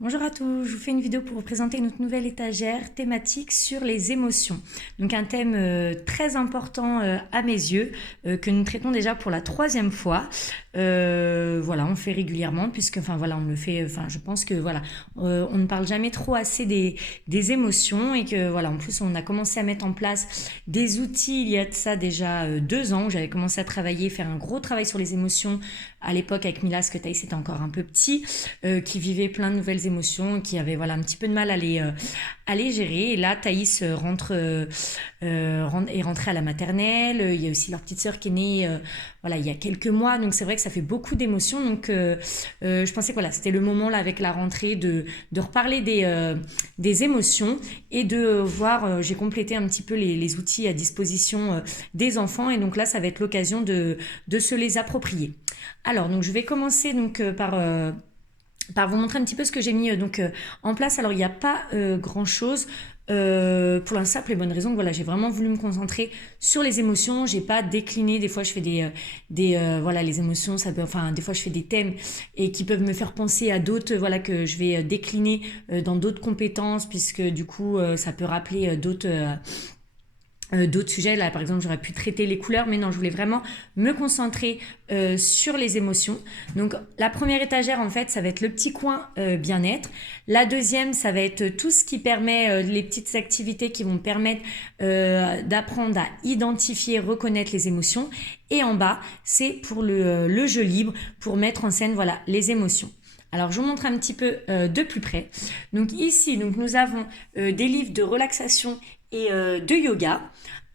Bonjour à tous, je vous fais une vidéo pour vous présenter notre nouvelle étagère thématique sur les émotions. Donc un thème très important à mes yeux, que nous traitons déjà pour la troisième fois. Voilà, on le fait régulièrement puisque, enfin voilà, on le fait, enfin je pense que voilà, on ne parle jamais trop assez des émotions et que voilà, en plus on a commencé à mettre en place des outils il y a de ça déjà 2 ans où j'avais commencé à travailler, faire un gros travail sur les émotions à l'époque avec Mila, parce que Thaïs était encore un peu petit, qui vivait plein de nouvelles émotions, qui avait voilà un petit peu de mal à les gérer. Et là, Thaïs est rentrée à la maternelle. Il y a aussi leur petite sœur qui est née voilà, il y a quelques mois. Donc c'est vrai que ça fait beaucoup d'émotions. Donc je pensais que voilà, c'était le moment là avec la rentrée de reparler des émotions et de voir, j'ai complété un petit peu les outils à disposition des enfants. Et donc là, ça va être l'occasion de se les approprier. Alors, donc je vais commencer donc par vous montrer un petit peu ce que j'ai mis en place. Alors, il n'y a pas grand-chose. Pour la simple et bonne raison que voilà, j'ai vraiment voulu me concentrer sur les émotions. J'ai pas décliné. Des fois, je fais voilà, les émotions. Ça peut, enfin, des fois, je fais des thèmes et qui peuvent me faire penser à d'autres, voilà, que je vais décliner dans d'autres compétences, puisque du coup, ça peut rappeler d'autres sujets. Là, par exemple, j'aurais pu traiter les couleurs, mais non, je voulais vraiment me concentrer sur les émotions. Donc, la première étagère, en fait, ça va être le petit coin bien-être. La deuxième, ça va être tout ce qui permet, les petites activités qui vont permettre d'apprendre à identifier, reconnaître les émotions. Et en bas, c'est pour le jeu libre, pour mettre en scène, voilà, les émotions. Alors, je vous montre un petit peu de plus près. Donc ici, donc, nous avons des livres de relaxation et de yoga.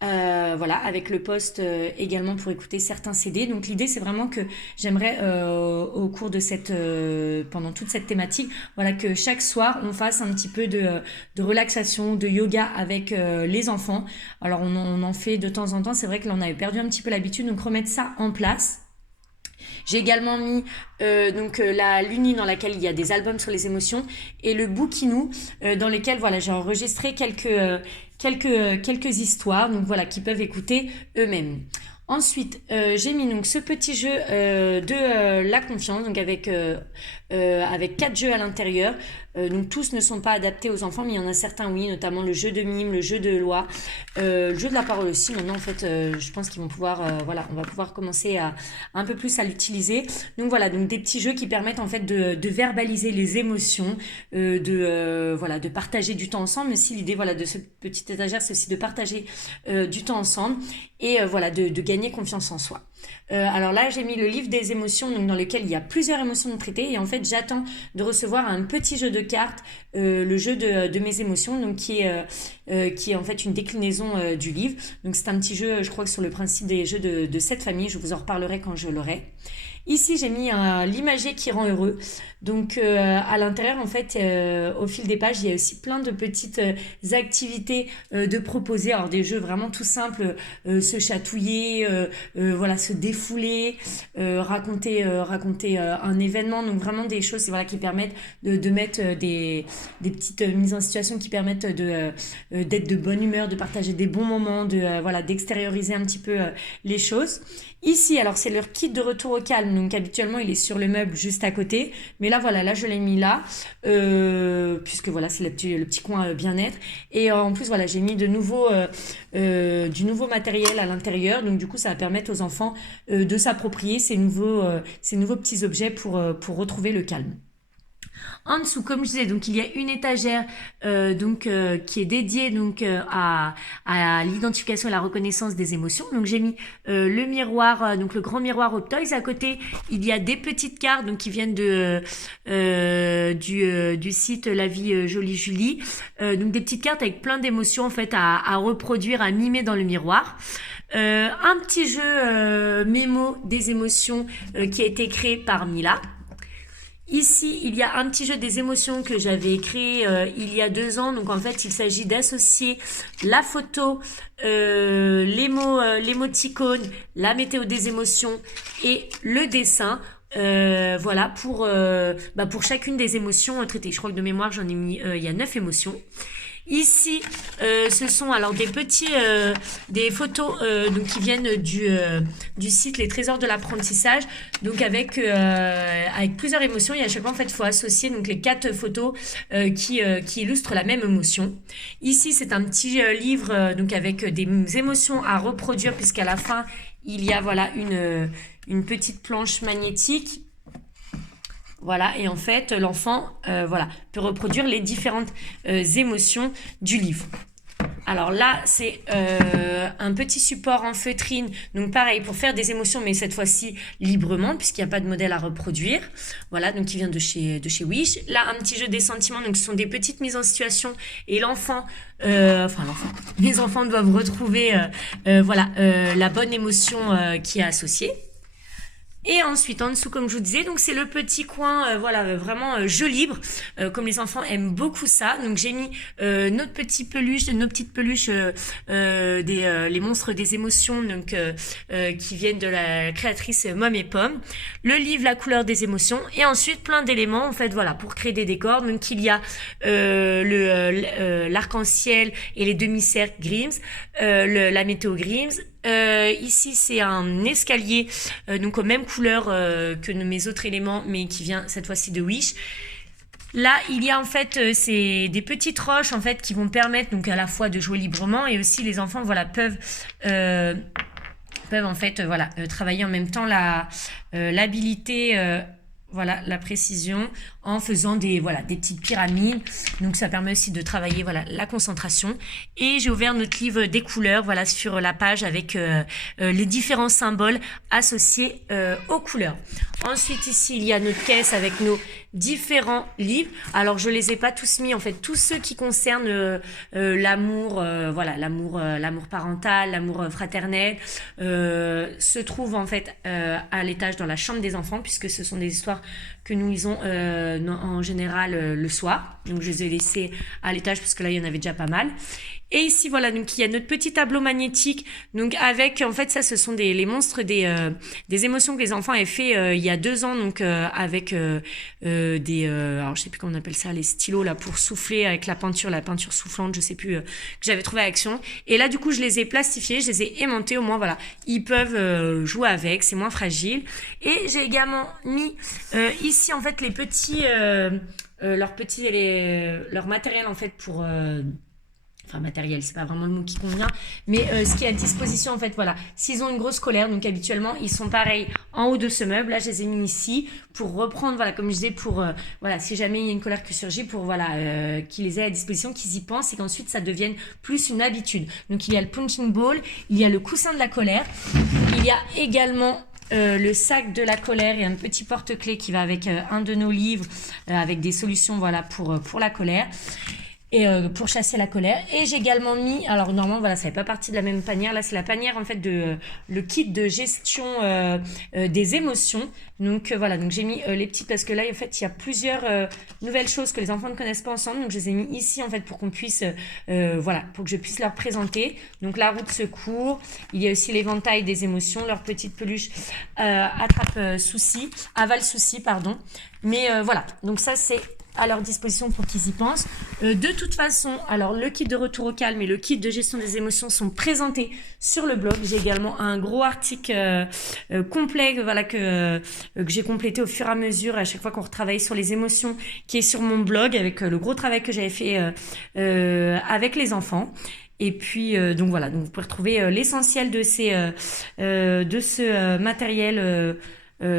Voilà, avec le post également pour écouter certains CD. Donc l'idée c'est vraiment que j'aimerais au cours de pendant toute cette thématique, voilà, que chaque soir on fasse un petit peu de relaxation, de yoga avec les enfants. Alors on en fait de temps en temps, c'est vrai que là on avait perdu un petit peu l'habitude, donc remettre ça en place. J'ai également mis la Luni dans laquelle il y a des albums sur les émotions et le Bookinou dans lesquels voilà, j'ai enregistré quelques histoires donc voilà, qui peuvent écouter eux-mêmes. Ensuite, j'ai mis donc ce petit jeu de la confiance, donc avec 4 jeux à l'intérieur. Donc tous ne sont pas adaptés aux enfants, mais il y en a certains oui, notamment le jeu de mime, le jeu de loi, le jeu de la parole aussi. Maintenant en fait, je pense qu'ils vont pouvoir, voilà, on va pouvoir commencer à un peu plus à l'utiliser. Donc voilà, donc des petits jeux qui permettent en fait de verbaliser les émotions, voilà, de partager du temps ensemble. Mais si l'idée voilà de ce petit étagère, c'est aussi de partager du temps ensemble et voilà de gagner confiance en soi. Alors là, j'ai mis le livre des émotions, donc dans lequel il y a plusieurs émotions de traiter. Et en fait, j'attends de recevoir un petit jeu de cartes, le jeu de mes émotions, donc qui est en fait une déclinaison du livre. Donc c'est un petit jeu, je crois que sur le principe des jeux de cette famille. Je vous en reparlerai quand je l'aurai. Ici, j'ai mis l'imagier qui rend heureux. Donc, à l'intérieur, en fait, au fil des pages, il y a aussi plein de petites activités de proposer. Alors, des jeux vraiment tout simples, se chatouiller, voilà, se défouler, raconter un événement. Donc, vraiment des choses voilà, qui permettent de mettre des petites mises en situation qui permettent d'être de bonne humeur, de partager des bons moments, voilà, d'extérioriser un petit peu les choses. Ici, alors c'est leur kit de retour au calme, donc habituellement il est sur le meuble juste à côté, mais là voilà, là je l'ai mis là, puisque voilà c'est le petit coin bien-être, et en plus voilà j'ai mis du nouveau matériel à l'intérieur, donc du coup ça va permettre aux enfants de s'approprier ces nouveaux petits objets pour retrouver le calme. En dessous, comme je disais, donc il y a une étagère qui est dédiée à l'identification et la reconnaissance des émotions. Donc j'ai mis le miroir, donc le grand miroir Optoys. À côté, il y a des petites cartes donc qui viennent du site La Vie Jolie Julie. Donc des petites cartes avec plein d'émotions en fait à reproduire, à mimer dans le miroir. Un petit jeu mémo des émotions qui a été créé par Mila. Ici, il y a un petit jeu des émotions que j'avais créé il y a 2 ans. Donc en fait, il s'agit d'associer la photo, l'émoticône, la météo des émotions et le dessin voilà, pour chacune des émotions traitées. Je crois que de mémoire, j'en ai mis, il y a 9 émotions. Ici, ce sont alors des photos donc qui viennent du site Les Trésors de l'apprentissage, donc avec plusieurs émotions. Et à chaque fois, en fait, il faut associer donc les 4 photos qui illustrent la même émotion. Ici, c'est un petit livre donc avec des émotions à reproduire, puisqu'à la fin, il y a voilà une petite planche magnétique. Voilà, et en fait, l'enfant peut reproduire les différentes émotions du livre. Alors là, c'est un petit support en feutrine, donc pareil, pour faire des émotions, mais cette fois-ci librement, puisqu'il n'y a pas de modèle à reproduire. Voilà, donc qui vient de chez Wish. Là, un petit jeu des sentiments, donc ce sont des petites mises en situation, et les enfants doivent retrouver la bonne émotion qui est associée. Et ensuite, en dessous, comme je vous disais, donc c'est le petit coin, vraiment jeu libre, comme les enfants aiment beaucoup ça. Donc j'ai mis nos petites peluches, les monstres des émotions, donc qui viennent de la créatrice Mom et Pomme. Le livre La couleur des émotions, et ensuite plein d'éléments, en fait, voilà, pour créer des décors. Donc il y a l'arc-en-ciel et les demi-cercles Grims, la météo Grims. Ici c'est un escalier donc aux mêmes couleurs que mes autres éléments, mais qui vient cette fois-ci de Wish. Là, il y a en fait c'est des petites roches en fait qui vont permettre donc à la fois de jouer librement, et aussi les enfants peuvent en fait travailler en même temps l'habilité, la précision, en faisant des petites pyramides. Donc ça permet aussi de travailler la concentration. Et j'ai ouvert notre livre des couleurs sur la page avec les différents symboles associés aux couleurs. Ensuite ici il y a notre caisse avec nos différents livres. Alors je les ai pas tous mis, en fait tous ceux qui concernent l'amour, l'amour parental, l'amour fraternel se trouvent en fait à l'étage dans la chambre des enfants, puisque ce sont des histoires que nous lisons en général le soir. Donc je les ai laissés à l'étage parce que là il y en avait déjà pas mal. Et ici donc il y a notre petit tableau magnétique, donc avec en fait ça ce sont les monstres des émotions que les enfants avaient fait il y a 2 ans, donc avec alors je sais plus comment on appelle ça, les stylos là pour souffler avec la peinture soufflante, je sais plus, que j'avais trouvé à Action. Et là du coup je les ai plastifiés, je les ai aimantés, au moins ils peuvent jouer avec, c'est moins fragile. Et j'ai également mis ici en fait les petits leur matériel en fait pour matériel, c'est pas vraiment le mot qui convient, mais ce qui est à disposition en fait, s'ils ont une grosse colère, donc habituellement ils sont pareils en haut de ce meuble. Là je les ai mis ici pour reprendre, comme je disais, pour si jamais il y a une colère qui surgit, pour qu'ils les aient à disposition, qu'ils y pensent, et qu'ensuite ça devienne plus une habitude. Donc il y a le punching ball, il y a le coussin de la colère, il y a également le sac de la colère et un petit porte-clés qui va avec un de nos livres avec des solutions pour la colère et pour chasser la colère. Et j'ai également mis, alors normalement ça fait pas partie de la même panière, là c'est la panière en fait de le kit de gestion des émotions. Donc donc j'ai mis les petites, parce que là en fait il y a plusieurs nouvelles choses que les enfants ne connaissent pas ensemble, donc je les ai mis ici en fait pour qu'on puisse pour que je puisse leur présenter. Donc la roue de secours, il y a aussi l'éventail des émotions, leur petite peluche avale souci pardon. Mais donc ça c'est à leur disposition pour qu'ils y pensent. De toute façon, alors le kit de retour au calme et le kit de gestion des émotions sont présentés sur le blog. J'ai également un gros article complet que j'ai complété au fur et à mesure à chaque fois qu'on retravaille sur les émotions, qui est sur mon blog avec le gros travail que j'avais fait avec les enfants. Et puis donc vous pouvez retrouver l'essentiel de ce matériel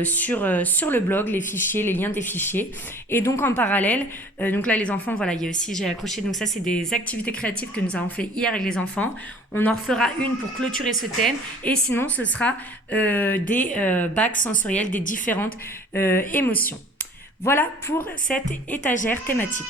sur le blog, les fichiers, les liens des fichiers. Et donc en parallèle, donc là les enfants, il y a aussi, j'ai accroché, donc ça c'est des activités créatives que nous avons fait hier avec les enfants. On en refera une pour clôturer ce thème, et sinon ce sera des bacs sensoriels des différentes émotions. Voilà pour cette étagère thématique.